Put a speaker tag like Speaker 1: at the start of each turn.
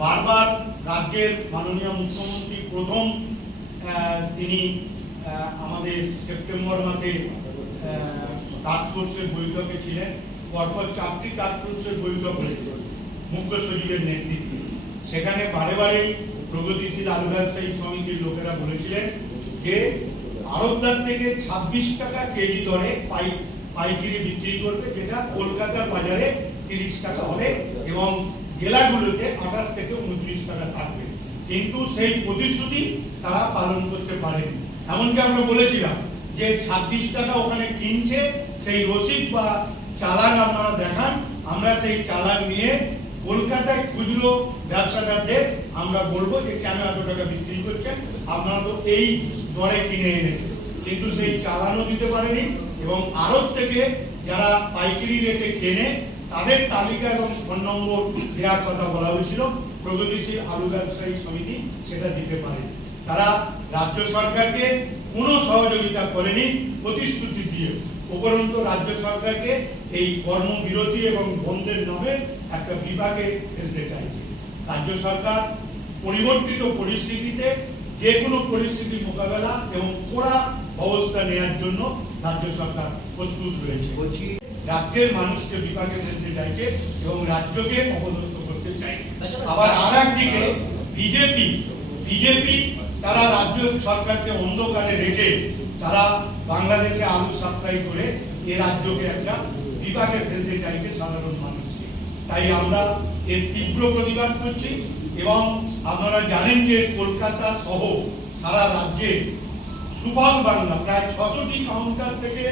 Speaker 1: বারবার রাজ্যের মাননীয় মুখ্যমন্ত্রী প্রথম তিনি আমাদের সেপ্টেম্বর মাসে টাস্কফোর্সের বৈঠকে ছিলেন। পরপর চারটি টাস্কফোর্সের বৈঠক হয়েছে মুখ্য সচিবের নেতৃত্বে। সেখানে বারে বারেই প্রগতিশীল আলু ব্যবসায়ী সমিতির লোকেরা বলেছিলেন যে, আড়তদার থেকে ছাব্বিশ টাকা কেজি দরে পাই, পাইকারি বিক্রি করবে, যেটা কলকাতার বাজারে তিরিশ টাকা হবে এবং জেলাগুলোতে আঠাশ থেকে উনত্রিশ টাকা থাকবে। কিন্তু সেই প্রতিশ্রুতি তারা পালন করতে পারেনি। এমনকি আমরা বলেছিলাম যে ছাব্বিশ টাকা ওখানে কিনছে, সেই রসিদ বা চালান আপনারা দেখান, আমরা সেই চালান নিয়ে কলকাতায় খুচরো ব্যবসাদারদের আমরা বলব যে কেন এত টাকা বিক্রি করছেন? আপনারা তো এই দরে কিনে এনেছেন। কিন্তু সেই চালানও দিতে পারেনি এবং আড়ত থেকে যারা পাইকারি রেটে কেনে তাদের তালিকা এবং ফোন নম্বর দেওয়ার কথা বলা হয়েছিল। প্রগতিশীল আলু ব্যবসায়ী সমিতি সেটা দিতে পারে তারা রাজ্য সরকারকে কোনো সহযোগিতা করেনি, প্রতিশ্রুতি দিয়ে। উপরন্তু রাজ্য সরকারকে এই কর্মবিরতি এবং বন্ধের নামে একটা বিভাগে ফেলতে চাইছে। রাজ্য সরকার পরিবর্তিত পরিস্থিতিতে যে কোনো পরিস্থিতি মোকাবেলা এবং কড়া অবস্থা নেওয়ার জন্য রাজ্য সরকার প্রস্তুত রয়েছে।
Speaker 2: বলছি
Speaker 1: রাজ্যের মানুষকে বিপাকে ফেলতে চাইছে এবং রাজ্যকে অপদস্থ করতে চাইছে।
Speaker 3: আচ্ছা,
Speaker 1: আবার আর একদিকে বিজেপি বিজেপি তারা রাজ্য সরকারকে অন্ধকারে রেখে তারা বাংলাদেশে আলু সাপ্লাই করে এ রাজ্যকে একটা বিপাকে ফেলতে চাইছে সাধারণ মানুষকে। তাই আমরা এর তীব্র প্রতিবাদ করছি এবং আপনারা জানেন যে কলকাতা সহ সারা রাজ্যে সুপার বাংলা প্রায় ছশোটি কাউন্টার থেকে